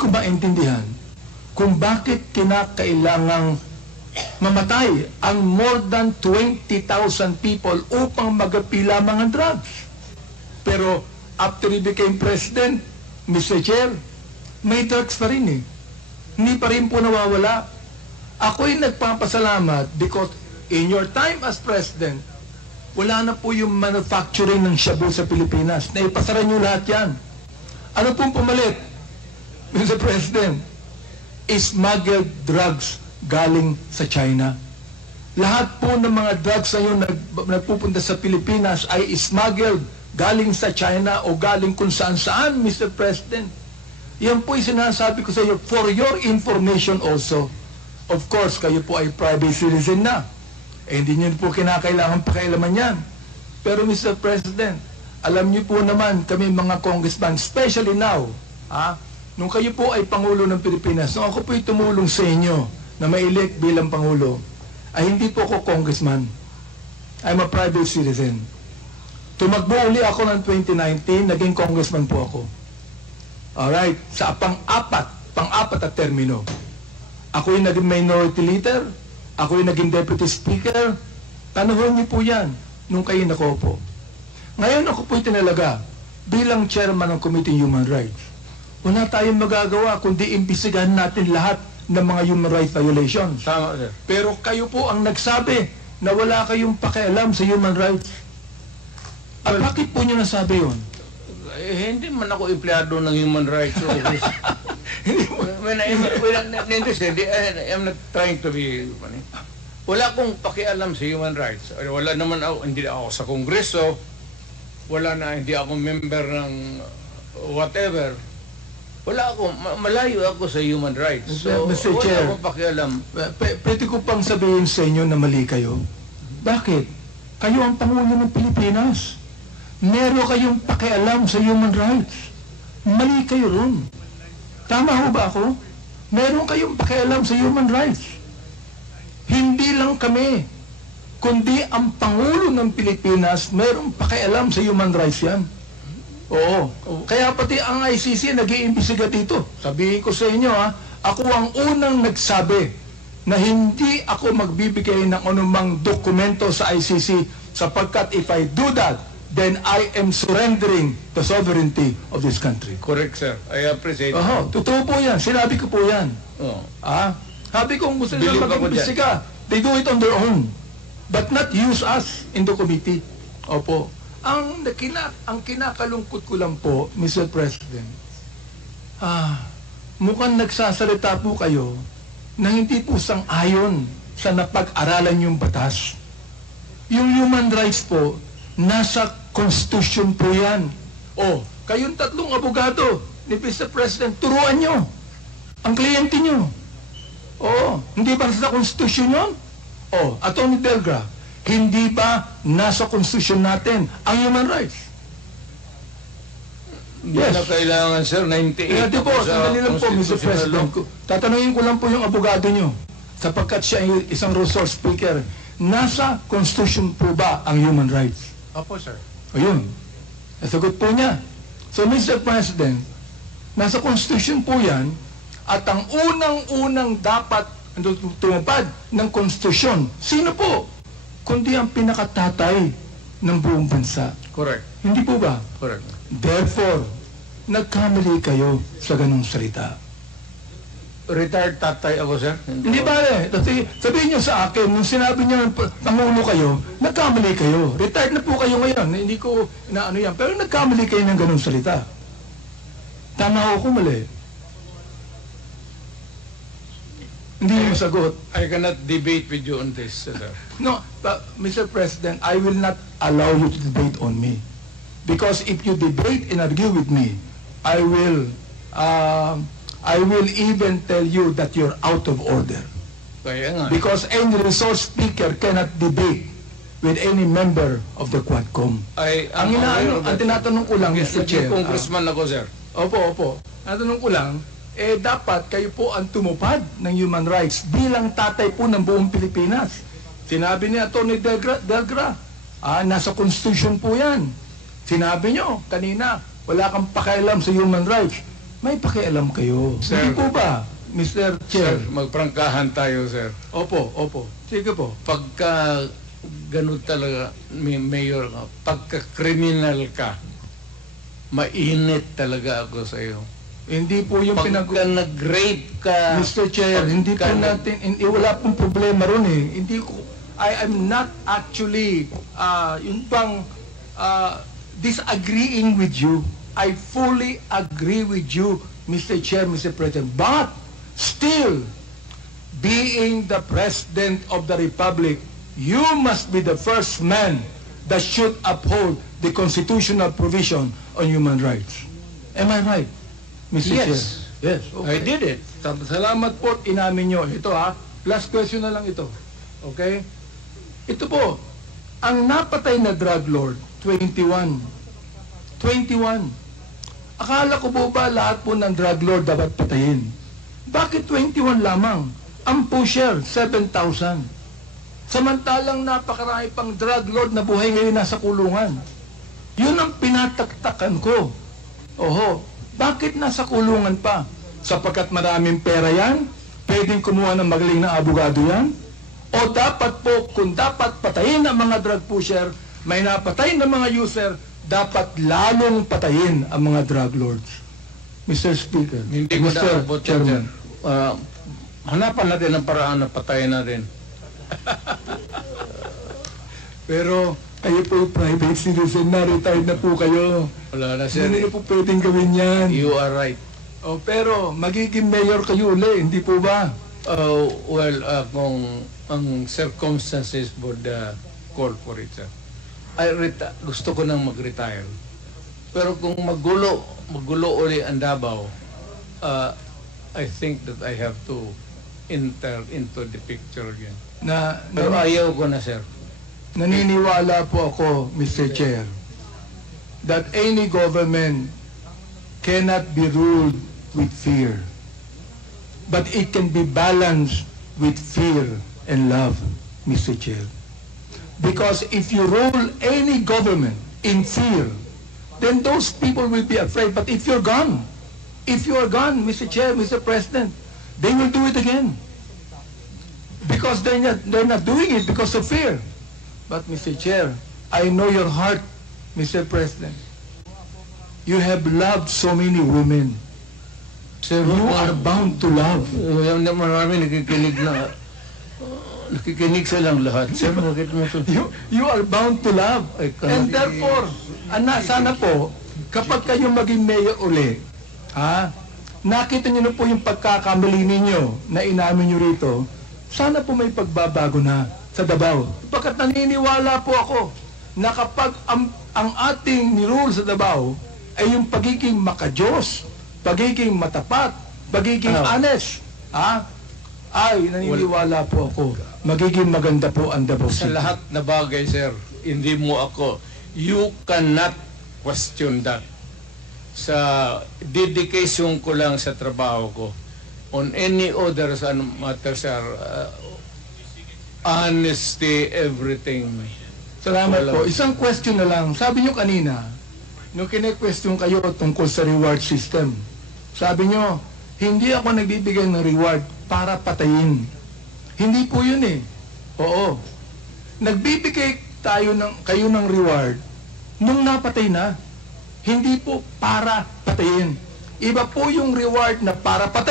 ko maintindihan kung bakit kinakailangang mamatay ang more than 20,000 people upang magapi lamang ang drugs. Pero after he became president, Mr. Chair, may drugs pa rin eh. Hindi pa rin po nawawala. Ako'y nagpapasalamat because in your time as president, wala na po yung manufacturing ng shabu sa Pilipinas. Naipasara niyo lahat yan. Ano pong pumalit, Mr. President? Smuggled drugs galing sa China. Lahat po ng mga drugs na yun nag, nagpupunta sa Pilipinas ay smuggled galing sa China o galing kung saan saan, Mr. President. Yan po yung sinasabi ko sa iyo for your information also. Of course, kayo po ay private citizen na. Eh, hindi niyo po kinakailangan pakialaman yan. Pero Mr. President, alam niyo po naman kami mga congressman, especially now, ha? Nung kayo po ay Pangulo ng Pilipinas, nung ako po'y tumulong sa inyo na ma-elect bilang Pangulo, ay hindi po ako congressman. I'm a private citizen. Tumakbo uli ako ng 2019, naging congressman po ako. Alright, sa pang-apat, pang-apat at termino. Ako yung naging minority leader, ako yung naging deputy speaker. Tanahon niyo po yan nung kayo nakaupo. Ngayon ako po'y tinalaga bilang chairman ng Committee on Human Rights. Wala tayong magagawa kundi imbisigahan natin lahat ng mga human rights violations. Tama, sir. Pero kayo po ang nagsabi na wala kayong pakialam sa human rights. At Well- bakit po nyo nasabi yun? Eh, hindi man ako empleyado ng human rights office. when I, when I, hindi, sir, di- I, I'm not trying to be, ano, wala akong pakialam sa human rights. Wala naman ako, hindi ako sa kongreso, wala na, hindi ako member ng whatever. Wala ako, ma- malayo ako sa human rights. So, Mr. wala Chair. akong pakialam. P- pwede ko pang sabihin sa inyo na mali kayo. Bakit? Kayo ang Pangulo ng Pilipinas. Meron kayong pakialam sa human rights. Mali kayo ron. Tama ho ba ako? Meron kayong pakialam sa human rights. Hindi lang kami, kundi ang Pangulo ng Pilipinas merong pakialam sa human rights yan. Oo. Kaya pati ang ICC nag-iimbestiga dito. Sabihin ko sa inyo ha, ako ang unang nagsabi na hindi ako magbibigay ng anumang dokumento sa ICC sapagkat if I do that, then I am surrendering the sovereignty of this country. Correct, sir. I appreciate it. Oho, totoo po yan. Sinabi ko po yan. Oh. Ah, sabi ko gusto nila Believe ako mag-imbestiga, they do it on their own. But not use us in the committee. Opo. Ang, kina, ang kinakalungkot ko lang po, Mr. President, ah, mukhang nagsasalita po kayo na hindi po sang-ayon sa napag-aralan yung batas. Yung human rights po, nasa Constitution po yan. O, kayong tatlong abogado ni Mr. President, turuan nyo ang kliyente nyo. Oo, hindi ba sa Constitution yun? O, Atty. Delgra, hindi ba nasa Constitution natin ang human rights? Hindi Yes. na kailangan, sir, 98 Kaya di po, sandali lang po, Mr. President. Tatanungin ko lang po yung abogado nyo, sapagkat siya ay isang resource speaker, nasa Constitution po ba ang human rights? Opo, sir. Ayun. Nasagot po niya. So, Mr. President, nasa Constitution po yan, at ang unang-unang dapat tumupad ng Constitution, sino po? Kundi ang pinakatatay ng buong bansa. Correct. Hindi po ba? Correct. Therefore, nagkamali kayo sa ganong salita. Retired tatay ako, sir. Hindi ba eh? Kasi sabihin niyo sa akin, nung sinabi niyo Pangulo kayo, nagkamali kayo. Retired na po kayo ngayon. Hindi ko inaano yan. Pero nagkamali kayo ng ganong salita. Tama ako mali. Hindi mo sagot. I cannot debate with you on this, sir. No, but Mr. President, I will not allow you to debate on me. Because if you debate and argue with me, I will, um, I will even tell you that you're out of order. Kaya nga. Because any resource speaker cannot debate with any member of the Quadcom. I, Ang inaano, ang tinatanong ko lang, Mr. Chair. Congressman ako, sir. ah, opo, opo. Ang tanong ko lang, eh dapat kayo po ang tumupad ng human rights bilang tatay po ng buong Pilipinas. Sinabi ni Atty. Delgra, Delgra ah, nasa Constitution po yan. Sinabi nyo kanina, wala kang pakialam sa human rights. may pakialam kayo. Sir. Hindi po ba, Mr. Chair? Sir, magprangkahan tayo, sir. Opo, opo. Sige po. Pagka ganun talaga, may mayor ka, pagka criminal ka, mainit talaga ako sa iyo. Hindi po yung pinag... Pagka nag-rape ka, Mr. Chair, hindi po natin, hindi, wala pong problema ron eh. Hindi ko, I am not actually, uh, yung bang, uh, disagreeing with you. I fully agree with you, Mr. Chair, Mr. President. But, still, being the President of the Republic, you must be the first man that should uphold the constitutional provision on human rights. Am I right, Mr. Yes. Chair? Yes. I did it. Sal- Salamat po inamin nyo. Ito ha, last question na lang ito. Okay? Ito po, ang napatay na drug lord, 21. 21. Akala ko po ba lahat po ng drug lord dapat patayin? Bakit 21 lamang? Ang pusher, 7,000. Samantalang napakarami pang drug lord na buhay ngayon nasa kulungan. Yun ang pinataktakan ko. Oho, bakit nasa kulungan pa? Sapagkat maraming pera yan? Pwedeng kumuha ng magaling na abogado yan? O dapat po, kung dapat patayin ang mga drug pusher, may napatay na mga user, dapat lalong patayin ang mga drug lords. Mr. Speaker, Hindi ko Mr. sir. Chairman, Ah, hanapan natin ang paraan na patayin natin. pero kayo po private citizen na, retired na po kayo. Wala na, sir. Hindi na po pwedeng gawin yan. You are right. O, pero magiging mayor kayo uli, hindi po ba? Uh, well, uh, kung ang circumstances for it, sir. I reti- gusto ko nang mag-retire. Pero kung magulo, magulo uli ang Davao, uh, I think that I have to enter into the picture again. Na, Pero ayaw ko na, sir. Naniniwala po ako, Mr. Chair, that any government cannot be ruled with fear. But it can be balanced with fear and love, Mr. Chair. Because if you rule any government in fear, then those people will be afraid. But if you're gone, if you are gone, Mr. Chair, Mr. President, they will do it again. Because they're not, they're not doing it because of fear. But Mr. Chair, I know your heart, Mr. President. You have loved so many women. Sir, You are bound to love. Marami nakikinig na. Nakikinig silang lahat. Sir, bakit mo ito? You, you are bound to love. And therefore, ana, sana po, kapag kayo maging mayor uli, ha, nakita niyo na po yung pagkakamali ninyo na inamin niyo rito, sana po may pagbabago na sa Davao. Pagkat naniniwala po ako na kapag ang, ang ating nirule sa Davao ay yung pagiging makajos, pagiging matapat, pagiging Ano? honest, ha, ay naniniwala po ako, magiging maganda po ang Davao Sa City. lahat na bagay, sir, hindi mo ako, you cannot question that. Sa dedication ko lang sa trabaho ko, on any other matter, sir, uh, honesty, everything. Salamat po. Isang question na lang. Sabi nyo kanina, nung kine-question kayo tungkol sa reward system, sabi nyo, hindi ako nagbibigay ng reward para patayin. Hindi po yun eh. Oo. Nagbibigay tayo ng, kayo ng reward nung napatay na. Hindi po para patayin. Iba po yung reward na para patayin.